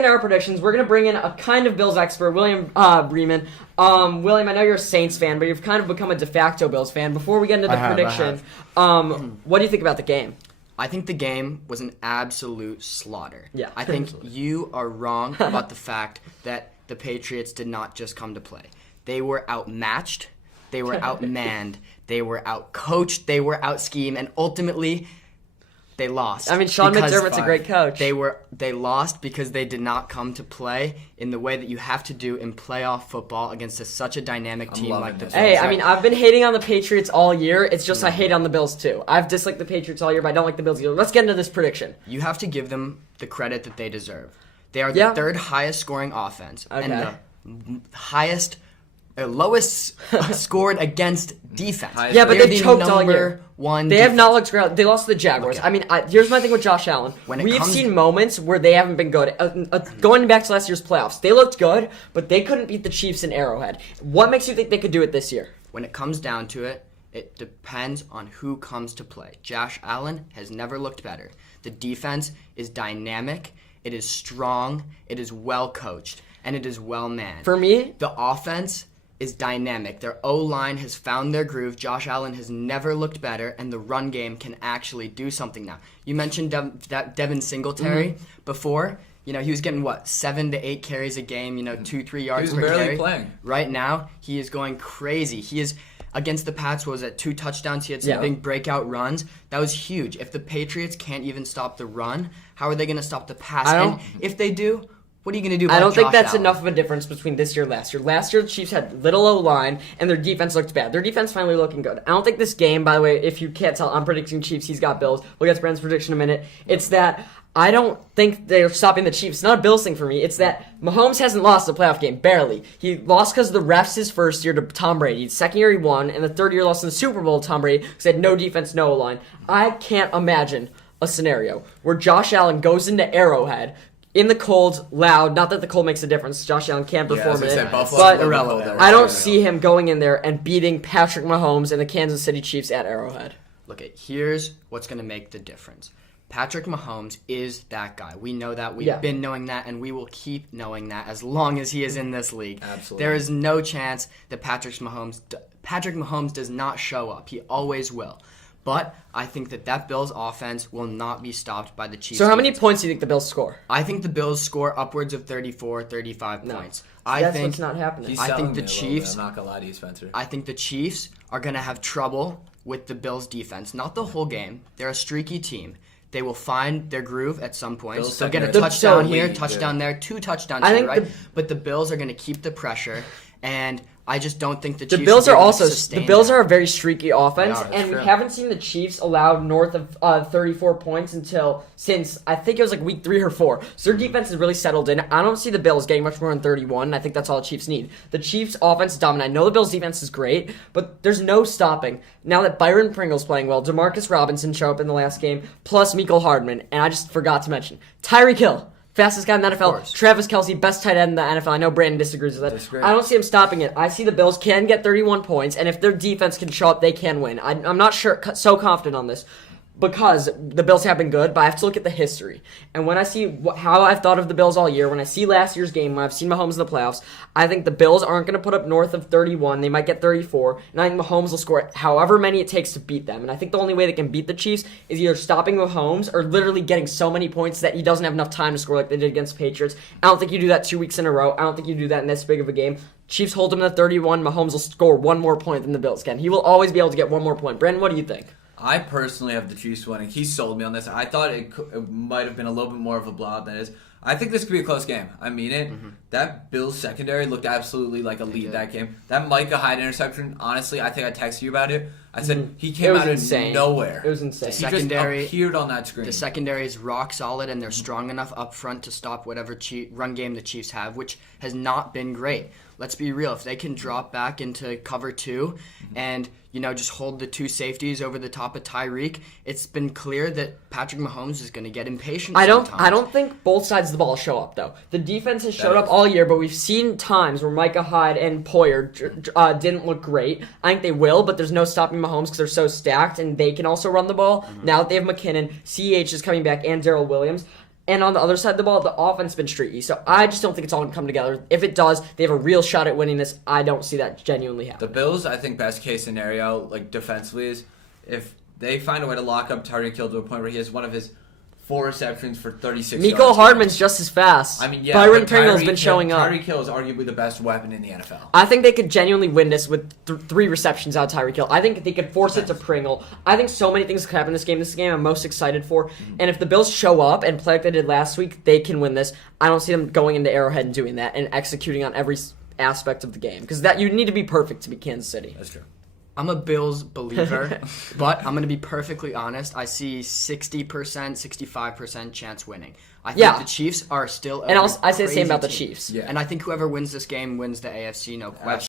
In our predictions, we're going to bring in a kind of Bills expert, William Bremen. William, I know you're a Saints fan, but you've kind of become a de facto Bills fan. Before we get into the prediction, what do you think about the game? I think the game was an absolute slaughter. Yeah. I think you are wrong about the fact that the Patriots did not just come to play. They were outmatched, they were outmanned, they were outcoached, they were out-schemed, and ultimately they lost. I mean, Sean McDermott's a great coach. They lost because they did not come to play in the way that you have to do in playoff football against such a dynamic team like the Bills. Hey, I mean, I've been hating on the Patriots all year. It's just I hate on the Bills too. I've disliked the Patriots all year, but I don't like the Bills either. Let's get into this prediction. You have to give them the credit that they deserve. They are the third highest scoring offense and the lowest scored against defense. Yeah, but they've choked all year. They have not looked great. They lost to the Jaguars. Okay. I mean, here's my thing with Josh Allen. We've seen moments where they haven't been good. Going back to last year's playoffs, they looked good, but they couldn't beat the Chiefs in Arrowhead. What makes you think they could do it this year? When it comes down to it, it depends on who comes to play. Josh Allen has never looked better. The defense is dynamic, it is strong, it is well coached, and it is well manned. For me, the offense is dynamic. Their O-line has found their groove. Josh Allen has never looked better, and the run game can actually do something now. You mentioned Devin Singletary before. You know, he was getting, 7 to 8 carries a game, 2-3 yards per carry. He was barely playing. Right now, he is going crazy. He is, against the Pats, 2 touchdowns? He had some big breakout runs. That was huge. If the Patriots can't even stop the run, how are they going to stop the pass? And if they do, what are you going to do about I don't think Josh that's Allen? enough of a difference between this year and last year. Last year, the Chiefs had little O-line, and their defense looked bad. Their defense finally looking good. I don't think this game, by the way, if you can't tell, I'm predicting Chiefs, he's got Bills. We'll get to Brandon's prediction in a minute. It's that I don't think they're stopping the Chiefs. It's not a Bills thing for me. It's that Mahomes hasn't lost a playoff game, barely. He lost because the refs his first year to Tom Brady. Second year he won, and the third year lost in the Super Bowl to Tom Brady because they had no defense, no O-line. I can't imagine a scenario where Josh Allen goes into Arrowhead, in the cold, loud. Not that the cold makes a difference. Josh Allen can't perform in it. But I don't see him going in there and beating Patrick Mahomes and the Kansas City Chiefs at Arrowhead. Look, here's what's going to make the difference. Patrick Mahomes is that guy. We know that. We've been knowing that, and we will keep knowing that as long as he is in this league. Absolutely. There is no chance that Patrick Mahomes does not show up. He always will. But I think that Bills offense will not be stopped by the Chiefs. So how many points do you think the Bills score? I think the Bills score upwards of 34, 35 points. That's what's not happening. I think the Chiefs. I'm not gonna lie to you, Spencer. I think the Chiefs are gonna have trouble with the Bills defense. Not the whole game. They're a streaky team. They will find their groove at some point. They'll get a touchdown here, touchdown there, 2 touchdowns here, right? But the Bills are going to keep the pressure, and I just don't think the Chiefs. The Bills are also sustain the Bills that. are a very streaky offense, and true. we haven't seen the Chiefs allowed north of 34 points since I think it was like week 3 or 4. So their defense is really settled in. I don't see the Bills getting much more than 31. And I think that's all the Chiefs need. The Chiefs' offense is dominant. I know the Bills' defense is great, but there's no stopping. Now that Byron Pringle's playing well, Demarcus Robinson showed up in the last game, plus Mecole Hardman, and I just forgot to mention Tyreek Hill. Fastest guy in the NFL. Travis Kelce, best tight end in the NFL. I know Brandon disagrees with that. I don't see him stopping it. I see the Bills can get 31 points, and if their defense can show up, they can win. I'm not so confident on this because the Bills have been good, but I have to look at the history. And when I see how I've thought of the Bills all year, when I see last year's game, when I've seen Mahomes in the playoffs, I think the Bills aren't going to put up north of 31. They might get 34, and I think Mahomes will score however many it takes to beat them. And I think the only way they can beat the Chiefs is either stopping Mahomes or literally getting so many points that he doesn't have enough time to score like they did against the Patriots. I don't think you do that 2 weeks in a row. I don't think you do that in this big of a game. Chiefs hold him to 31. Mahomes will score one more point than the Bills can. He will always be able to get one more point. Brandon, what do you think? I personally have the Chiefs winning. He sold me on this. I thought it might have been a little bit more of a blowout than it is. I think this could be a close game. I mean it. That Bills secondary looked absolutely like a lead that game. That Micah Hyde interception, honestly, I think I texted you about it. I said he came out of nowhere. It was insane. He just appeared on that screen. The secondary is rock solid, and they're strong enough up front to stop whatever run game the Chiefs have, which has not been great. Let's be real. If they can drop back into cover 2 and just hold the 2 safeties over the top of Tyreek, it's been clear that Patrick Mahomes is going to get impatient. I don't think both sides of the ball show up though. The defense has showed up all year, but we've seen times where Micah Hyde and Poyer didn't look great. I think they will, but there's no stopping Mahomes because they're so stacked, and they can also run the ball. Now that they have McKinnon, CEH is coming back, and Darrell Williams. And on the other side of the ball, the offense has been streaky. So I just don't think it's all going to come together. If it does, they have a real shot at winning this. I don't see that genuinely The happening. Bills, I think, best case scenario, like defensively, is if they find a way to lock up Tyreek Hill to a point where he has one of his 4 receptions for 36 Miko yards. Hardman's just as fast. I mean, yeah, Byron but Pringle's Tyreek been showing up. Tyreek Hill is arguably the best weapon in the NFL. I think they could genuinely win this with 3 receptions out of Tyreek Hill. I think they could force it to Pringle. I think so many things could happen in this game. This is the game I'm most excited for. And if the Bills show up and play like they did last week, they can win this. I don't see them going into Arrowhead and doing that and executing on every aspect of the game. Because that you need to be perfect to be Kansas City. That's true. I'm a Bills believer, but I'm going to be perfectly honest. I see 60%, 65% chance winning. I think Yeah. the Chiefs are still a And I say the same crazy about the team. Chiefs. Yeah. And I think whoever wins this game wins the AFC, no question.